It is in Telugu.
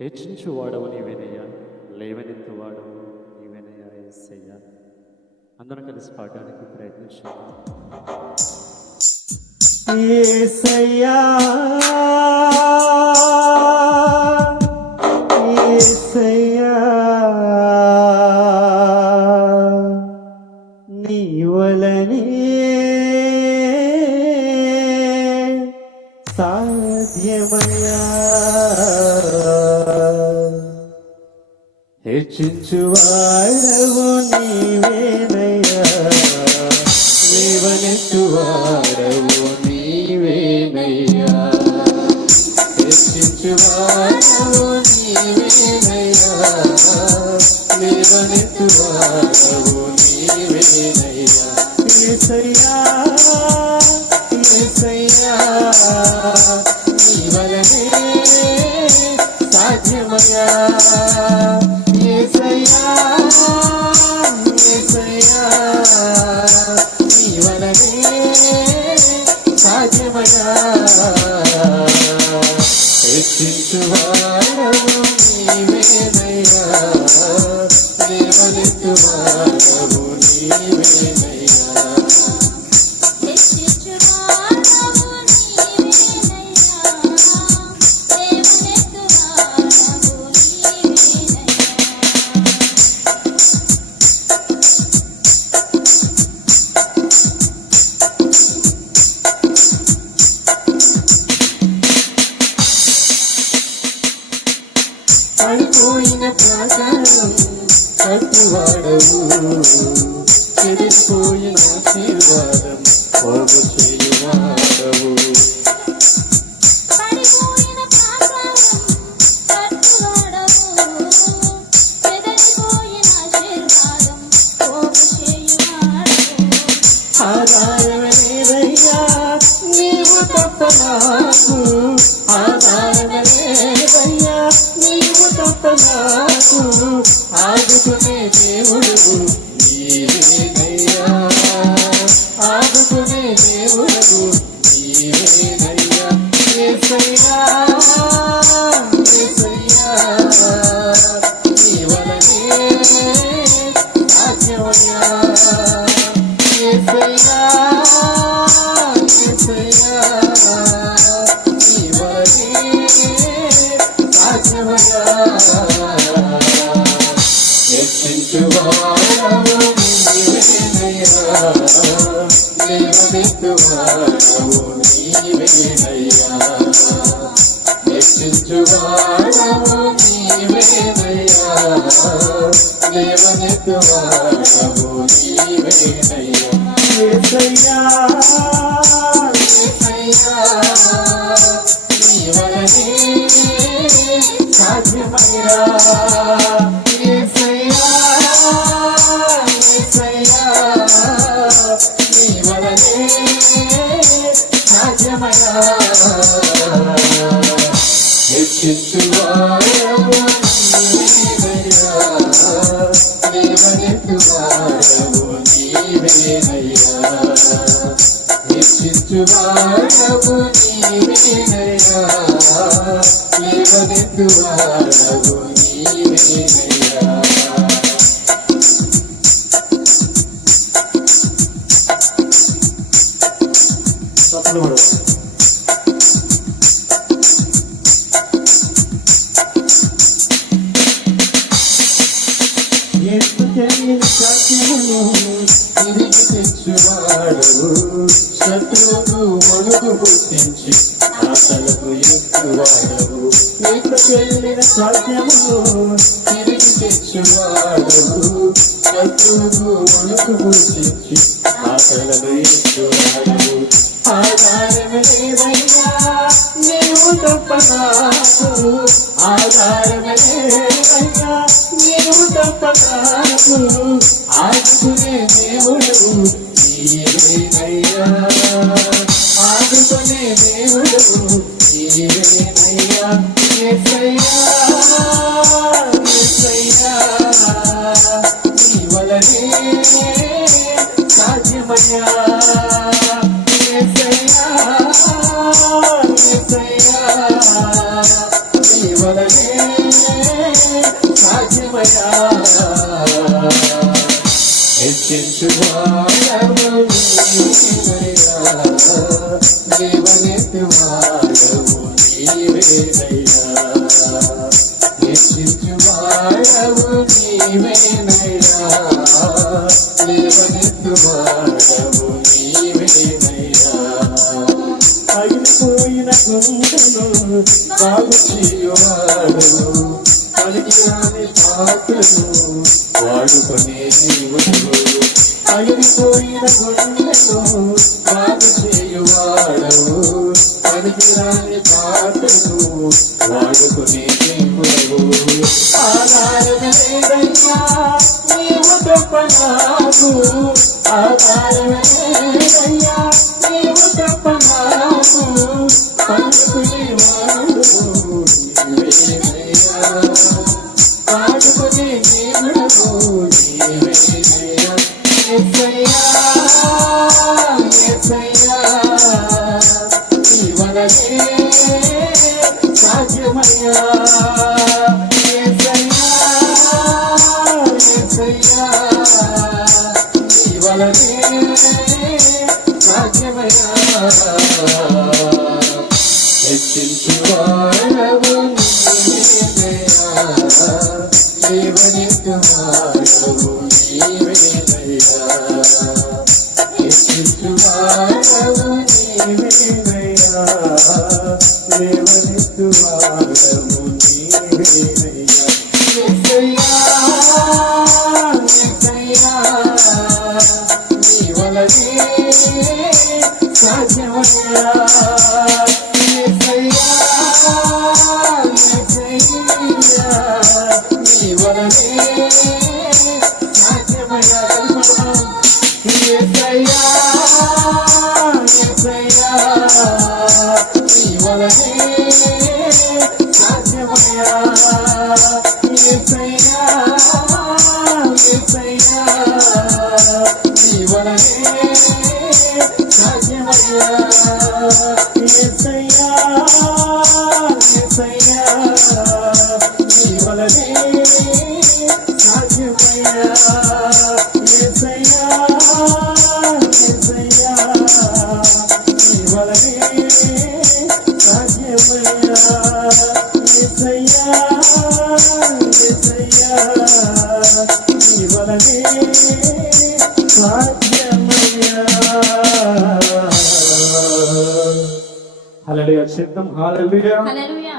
హెచ్చించువాడవు నీవేనయ్యా, లేవనెత్తువాడవు నీవేనయ్యా యేసయ్యా. అందరం కలిసి పాడడానికి ప్రయత్నించాము. యేసయ్యా యేసయ్యా, నీ వలనే సాధ్యమయ్యా. హెచ్చించువాడవు నీవేనయ్యా, లేవనెత్తువాడవు నీవేనయ్యా. హెచ్చించువాడవు నీవేనయ్యా, లేవనెత్తువాడవు నీవేనయ్యా. యేసయ్యా యేసయ్యా, నీ వలనే సాధ్యమయ్యా. యేసయ్యా యేసయ్యా, నీ వలనే సాధ్యమయ్యా. హెచ్చించువాడవు నీవేనయ్యా, లేవనెత్తువాడవు నీవేనయ్యా. పడిపోయిన ప్రాకారం కట్టువాడవు, చెదిరిపోయిన ఆశీర్వాదం పోగు చేయువాడవు. ఆధారమేదయ్యా నీవు తప్ప నాకు, ఆధారమేదయ్యా నీవు తప్ప నాకు. ఆదుకునే దేవుడవు నీవేనయ్యా, ఆదుకునే దేవుడవు నీవేనయ్యా. యేసయ్యా యేసయ్యా, నీ వలనే సాధ్యమయ్యా. యేసయ్యా యేసయ్యా, నీ వలనే సాధ్యమయ్యా. హెచ్చించువాడవు నీవేనయ్యా, లేవనెత్తువాడవు నీవేనయ్యా. హెచ్చించువాడవు నీవేనయ్యా, లేవనెత్తువాడవు నీవేనయ్యా. యేసయ్యా యేసయ్యా, నీ వలనే సాధ్యమయ్యా. యేసయ్యా యేసయ్యా, నీ వలనే సాధ్యమయ్యా. హెచ్చించువాడవు నీవేనయ్యా, లేవనెత్తువాడవు నీవేనయ్యా. హెచ్చించువాడవు నీవేనయ్యా, లేవనెత్తువాడవు నీవేనయ్యా. యేసు తెలియని సత్యమును తిరిగి తెచ్చువాడవు, శత్రువుకు మడుగు పుట్టించి ఆశలకు ఎక్కువాడవు. యేసు తెలియని సత్యమును తిరిగి తెచ్చువాడవు, శత్రువుకు మడుగు పుట్టించి ఆశలను ఎక్కువాడవు. ఆధారమేదయ్యా నీవు తప్ప నాకు, ఆధారమేదయ్యా నీవు తప్ప నాకు. ఆదుకునే దేవుడవు నీవేనయ్యా, ఆదుకునే దేవుడవు నీవేనయ్యా. యేసయ్యా యేసయ్యా, నీ వలనే సాధ్యమయ్యా. యేసయ్యా యేసయ్యా, నీ వలనే గుండెను బాగు చేయువాడు పనికిరాని పాత్రను వాడుకునే దేవుడు అగిరిపోయిన గుండెను బాగు చేయువాడు పనికిరాని పాత్రను వాడుకునే దేవుడు ఆధారమే లేదయ్యా నీవు తప్ప నాకు ఆధారమే లేదయ్యా నీవు తప్ప నాకు పండుకునేవాడు నీవేనయ్యా పాడుకునే దేవుడు నీవేనయ్యా యేసయ్యా యేసయ్యా నీ వలనే సాధ్యమయ్యా యేసయ్యా యేసయ్యా నీ వలనే సాధ్యమయ్యా హెచ్చించువాడవు నీవేనయ్యా లేవనెత్తువాడవు నీవేనయ్యా హెచ్చించువాడవు నీవేనయ్యా లేవనెత్తువాడవు నీవేనయ్యా యేసయ్యా యేసయ్యా నీ వలనే సాధ్యమయ్యా యేసయ్యా యేసయ్యా నీ వలనే సాధ్యమయ్యా యేసయ్యా యేసయ్యా నీ వలనే సాధ్యమయ్యా యేసయ్యా యేసయ్యా నీ వలనే సాధ్యమయ్యా యేసయ్యా యేసయ్యా నీ వలనే సాధ్యమయ్యా యేసయ్యా యేసయ్యా నీ వలనే సాధ్యమయ్యా యేసయ్యా యేసయ్యా నీ వలనే సాధ్యమయ్యా హల్లెలూయా. హల్లెలూయా.